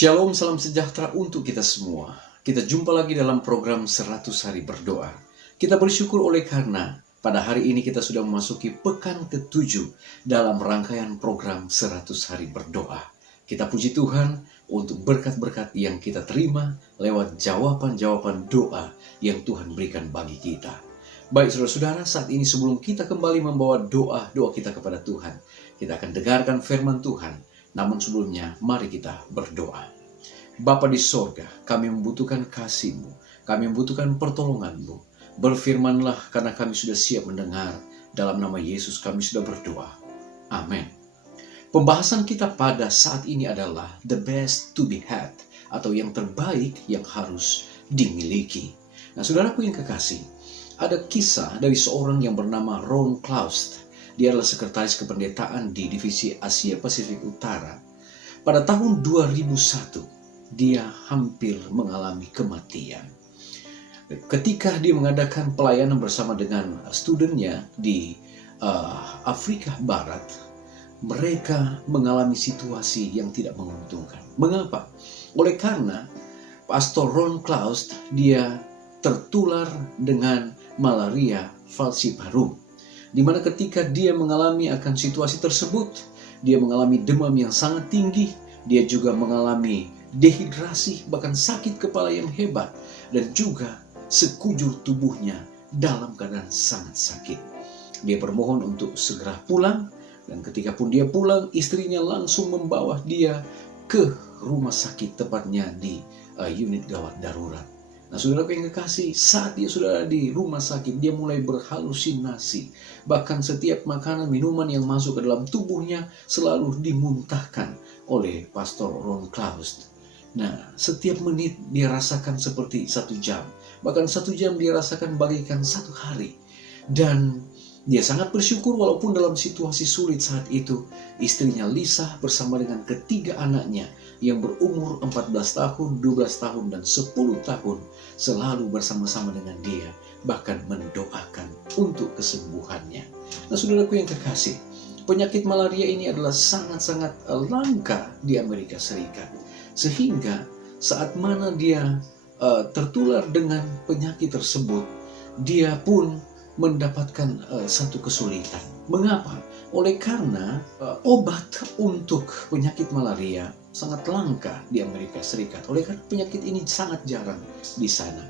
Shalom, salam sejahtera untuk kita semua. Kita jumpa lagi dalam program 100 Hari Berdoa. Kita bersyukur oleh karena pada hari ini kita sudah memasuki pekan ke-7 dalam rangkaian program 100 Hari Berdoa. Kita puji Tuhan untuk berkat-berkat yang kita terima lewat jawaban-jawaban doa yang Tuhan berikan bagi kita. Baik saudara-saudara, saat ini sebelum kita kembali membawa doa-doa kita kepada Tuhan, kita akan dengarkan firman Tuhan. Namun sebelumnya, mari kita berdoa. Bapa di sorga, kami membutuhkan kasih-Mu, kami membutuhkan pertolongan-Mu. Berfirmanlah karena kami sudah siap mendengar. Dalam nama Yesus kami sudah berdoa. Amin. Pembahasan kita pada saat ini adalah the best to be had, atau yang terbaik yang harus dimiliki. Nah, saudaraku yang kekasih, ada kisah dari seorang yang bernama Ron Klaus. Dia adalah sekretaris kependetaan di Divisi Asia Pasifik Utara. Pada tahun 2001, dia hampir mengalami kematian. Ketika dia mengadakan pelayanan bersama dengan studentnya di Afrika Barat, mereka mengalami situasi yang tidak menguntungkan. Mengapa? Oleh karena Pastor Ron Klaus, dia tertular dengan malaria falciparum. Di mana ketika dia mengalami akan situasi tersebut, dia mengalami demam yang sangat tinggi, dia juga mengalami dehidrasi, bahkan sakit kepala yang hebat, dan juga sekujur tubuhnya dalam keadaan sangat sakit. Dia bermohon untuk segera pulang, dan ketika pun dia pulang, istrinya langsung membawa dia ke rumah sakit, tepatnya di unit gawat darurat. Nah, saudara yang kekasih, saat dia sudah di rumah sakit, dia mulai berhalusinasi. Bahkan setiap makanan, minuman yang masuk ke dalam tubuhnya selalu dimuntahkan oleh Pastor Ron Klaus. Nah, setiap menit dia rasakan seperti 1 jam. Bahkan 1 jam dia rasakan bagaikan 1 hari. Dan dia sangat bersyukur walaupun dalam situasi sulit saat itu, istrinya Lisa bersama dengan ketiga anaknya yang berumur 14 tahun, 12 tahun, dan 10 tahun selalu bersama-sama dengan dia, bahkan mendoakan untuk kesembuhannya. Nah, saudaraku yang kekasih, penyakit malaria ini adalah sangat-sangat langka di Amerika Serikat. Sehingga saat mana dia tertular dengan penyakit tersebut, dia pun mendapatkan satu kesulitan. Mengapa? Oleh karena obat untuk penyakit malaria sangat langka di Amerika Serikat. Oleh karena penyakit ini sangat jarang di sana.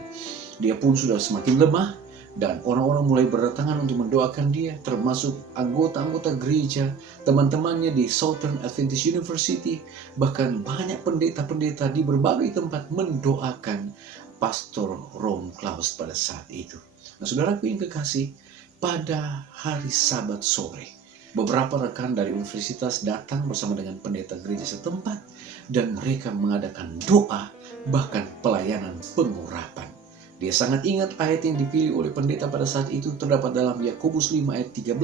Dia pun sudah semakin lemah dan orang-orang mulai berdatangan untuk mendoakan dia, termasuk anggota-anggota gereja, teman-temannya di Southern Adventist University, bahkan banyak pendeta-pendeta di berbagai tempat mendoakan Pastor Ron Klaus pada saat itu. Nah, saudaraku yang kekasih, pada hari Sabat sore, beberapa rekan dari universitas datang bersama dengan pendeta gereja setempat dan mereka mengadakan doa, bahkan pelayanan pengurapan. Dia sangat ingat ayat yang dipilih oleh pendeta pada saat itu terdapat dalam Yakobus 5 ayat 13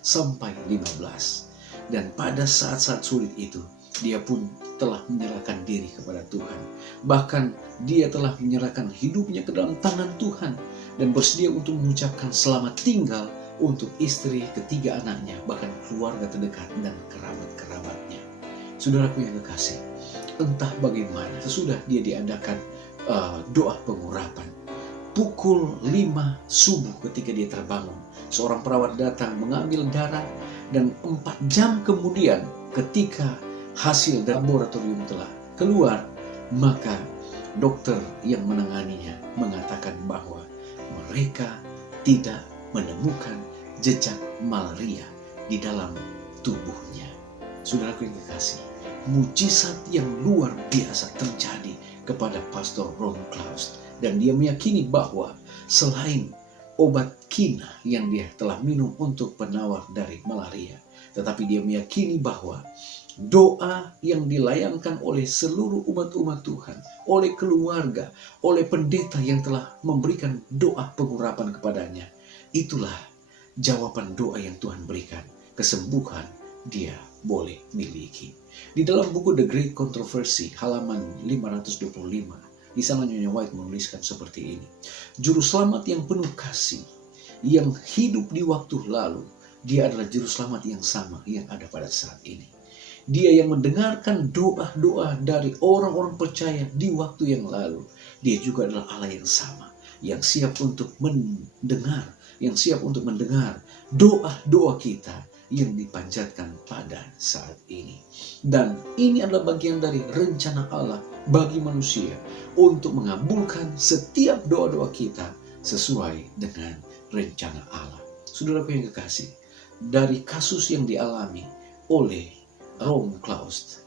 sampai 15. Dan pada saat-saat sulit itu, dia pun telah menyerahkan diri kepada Tuhan. Bahkan dia telah menyerahkan hidupnya ke dalam tangan Tuhan dan bersedia untuk mengucapkan selamat tinggal untuk istri, ketiga anaknya, bahkan keluarga terdekat dan kerabat-kerabatnya. Saudaraku yang kekasih, entah bagaimana sesudah dia diadakan doa pengurapan, pukul 5 subuh ketika dia terbangun, seorang perawat datang mengambil darah, dan 4 jam kemudian ketika hasil laboratorium telah keluar, maka dokter yang menanganinya mengatakan bahwa mereka tidak menemukan jejak malaria di dalam tubuhnya. Saudaraku yang kekasih, mujizat yang luar biasa terjadi kepada Pastor Ron Klaus, dan dia meyakini bahwa selain obat kina yang dia telah minum untuk penawar dari malaria, tetapi dia meyakini bahwa doa yang dilayangkan oleh seluruh umat-umat Tuhan, oleh keluarga, oleh pendeta yang telah memberikan doa pengurapan kepadanya, itulah jawaban doa yang Tuhan berikan. Kesembuhan dia boleh miliki. Di dalam buku The Great Controversy, halaman 525, di sana Nyonya White menuliskan seperti ini. Juru selamat yang penuh kasih, yang hidup di waktu lalu, dia adalah juru selamat yang sama yang ada pada saat ini. Dia yang mendengarkan doa-doa dari orang-orang percaya di waktu yang lalu. Dia juga adalah Allah yang sama, yang siap untuk mendengar, yang siap untuk mendengar doa-doa kita yang dipanjatkan pada saat ini. Dan ini adalah bagian dari rencana Allah bagi manusia untuk mengabulkan setiap doa-doa kita sesuai dengan rencana Allah. Saudaraku yang kekasih, dari kasus yang dialami oleh Ron Klaus,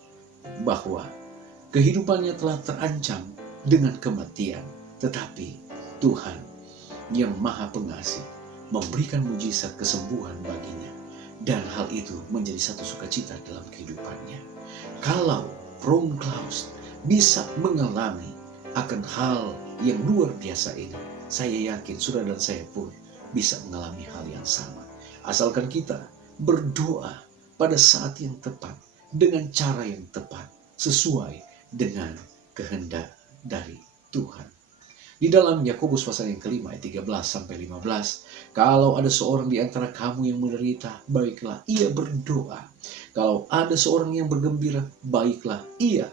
bahwa kehidupannya telah terancam dengan kematian, tetapi Tuhan yang Maha Pengasih memberikan mujizat kesembuhan baginya, dan hal itu menjadi satu sukacita dalam kehidupannya. Kalau Ron Klaus bisa mengalami akan hal yang luar biasa ini, saya yakin saudara dan saya pun bisa mengalami hal yang sama. Asalkan kita berdoa pada saat yang tepat, dengan cara yang tepat, sesuai dengan kehendak dari Tuhan. Di dalam Yakobus pasal yang kelima ayat 13 sampai 15, kalau ada seorang di antara kamu yang menderita, baiklah ia berdoa. Kalau ada seorang yang bergembira, baiklah ia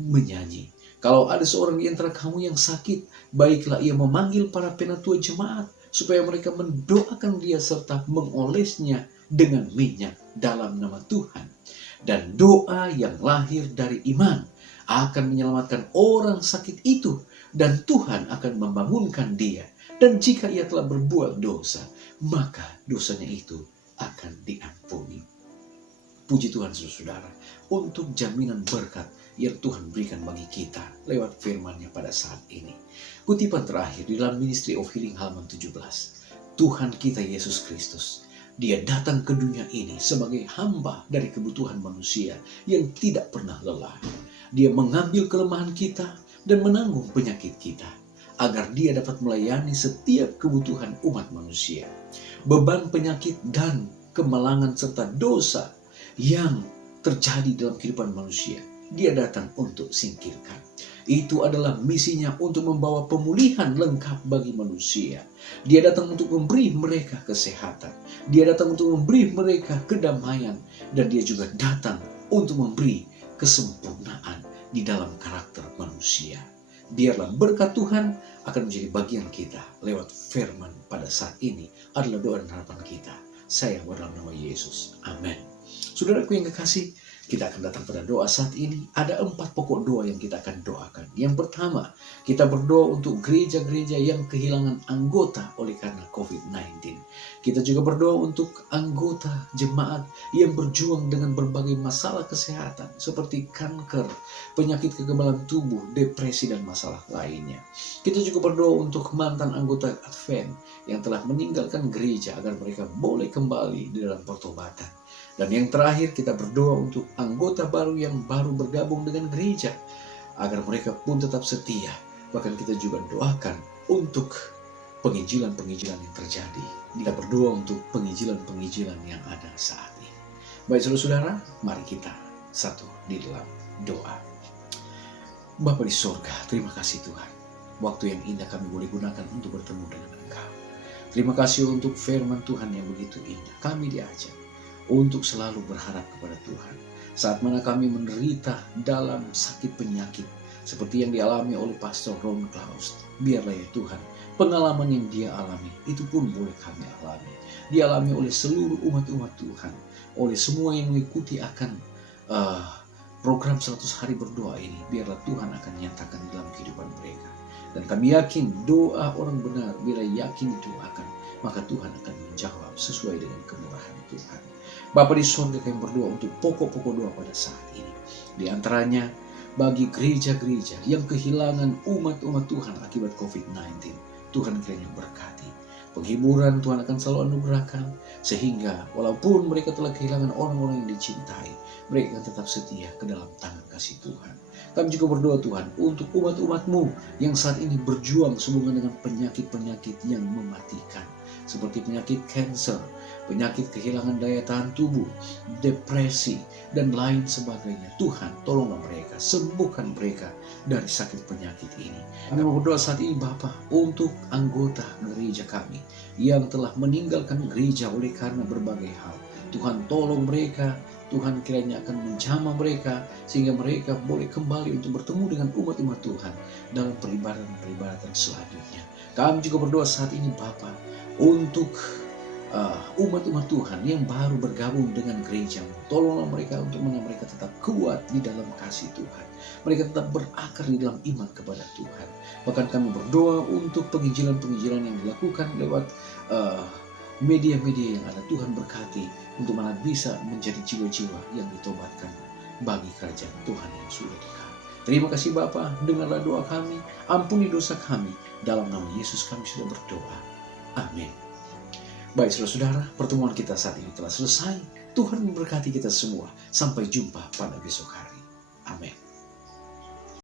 menyanyi. Kalau ada seorang di antara kamu yang sakit, baiklah ia memanggil para penatua jemaat, supaya mereka mendoakan dia serta mengolesnya dengan minyak dalam nama Tuhan. Dan doa yang lahir dari iman akan menyelamatkan orang sakit itu, dan Tuhan akan membangunkan dia. Dan jika ia telah berbuat dosa, maka dosanya itu akan diampuni. Puji Tuhan saudara, untuk jaminan berkat yang Tuhan berikan bagi kita lewat firman-Nya pada saat ini. Kutipan terakhir di dalam Ministry of Healing halaman 17. Tuhan kita Yesus Kristus, Dia datang ke dunia ini sebagai hamba dari kebutuhan manusia yang tidak pernah lelah. Dia mengambil kelemahan kita dan menanggung penyakit kita, agar dia dapat melayani setiap kebutuhan umat manusia. Beban penyakit dan kemalangan serta dosa yang terjadi dalam kehidupan manusia, dia datang untuk singkirkan. Itu adalah misinya, untuk membawa pemulihan lengkap bagi manusia. Dia datang untuk memberi mereka kesehatan. Dia datang untuk memberi mereka kedamaian. Dan dia juga datang untuk memberi kesempurnaan di dalam karakter manusia. Biarlah berkat Tuhan akan menjadi bagian kita lewat firman pada saat ini adalah doa dan harapan kita. Saya dalam nama Yesus. Amin. Saudaraku yang kekasih, kita akan datang pada doa saat ini. Ada 4 pokok doa yang kita akan doakan. Yang pertama, kita berdoa untuk gereja-gereja yang kehilangan anggota oleh karena COVID-19. Kita juga berdoa untuk anggota jemaat yang berjuang dengan berbagai masalah kesehatan seperti kanker, penyakit kekebalan tubuh, depresi, dan masalah lainnya. Kita juga berdoa untuk mantan anggota Advent yang telah meninggalkan gereja agar mereka boleh kembali di dalam pertobatan. Dan yang terakhir, kita berdoa untuk anggota baru yang baru bergabung dengan gereja, agar mereka pun tetap setia. Bahkan kita juga doakan untuk penginjilan-penginjilan yang terjadi. Kita berdoa untuk penginjilan-penginjilan yang ada saat ini. Baik saudara-saudara, mari kita satu di dalam doa. Bapa di sorga, terima kasih Tuhan. Waktu yang indah kami boleh gunakan untuk bertemu dengan Engkau. Terima kasih untuk firman Tuhan yang begitu indah. Kami diajak untuk selalu berharap kepada Tuhan. Saat mana kami menderita dalam sakit penyakit, seperti yang dialami oleh Pastor Ron Klaus, biarlah ya Tuhan, pengalaman yang dia alami, itu pun boleh kami alami. Dialami oleh seluruh umat-umat Tuhan, oleh semua yang mengikuti akan program 100 hari berdoa ini, biarlah Tuhan akan nyatakan dalam kehidupan mereka. Dan kami yakin doa orang benar, bila yakin didoakan, maka Tuhan akan menjawab sesuai dengan kemurahan Tuhan. Bapa di surga, kami berdoa untuk pokok-pokok doa pada saat ini. Di antaranya bagi gereja-gereja yang kehilangan umat-umat Tuhan akibat COVID-19. Tuhan kiranya berkati. Penghiburan Tuhan akan selalu anugerahkan, sehingga walaupun mereka telah kehilangan orang-orang yang dicintai, mereka akan tetap setia ke dalam tangan kasih Tuhan. Kami juga berdoa Tuhan untuk umat-umat-Mu yang saat ini berjuang sehubungan dengan penyakit-penyakit yang mematikan, seperti penyakit kanker, penyakit kehilangan daya tahan tubuh, depresi, dan lain sebagainya. Tuhan, tolonglah mereka, sembuhkan mereka dari sakit penyakit ini. Kami berdoa saat ini Bapa untuk anggota gereja kami yang telah meninggalkan gereja oleh karena berbagai hal. Tuhan, tolong mereka Tuhan kiranya akan menjamah mereka sehingga mereka boleh kembali untuk bertemu dengan umat-umat Tuhan dalam peribadatan selanjutnya. Kami juga berdoa saat ini Bapa untuk umat-umat Tuhan yang baru bergabung dengan gereja-Mu. Tolonglah mereka untuk mana mereka tetap kuat di dalam kasih Tuhan. Mereka tetap berakar di dalam iman kepada Tuhan. Bahkan kami berdoa untuk penginjilan-penginjilan yang dilakukan lewat media-media yang ada. Tuhan berkati untuk mana bisa menjadi jiwa-jiwa yang ditobatkan bagi kerajaan Tuhan yang sudah dekat. Terima kasih Bapa, dengarlah doa kami, ampuni dosa kami. Dalam nama Yesus kami sudah berdoa. Amin. Baik saudara-saudara, pertemuan kita saat ini telah selesai. Tuhan memberkati kita semua. Sampai jumpa pada besok hari.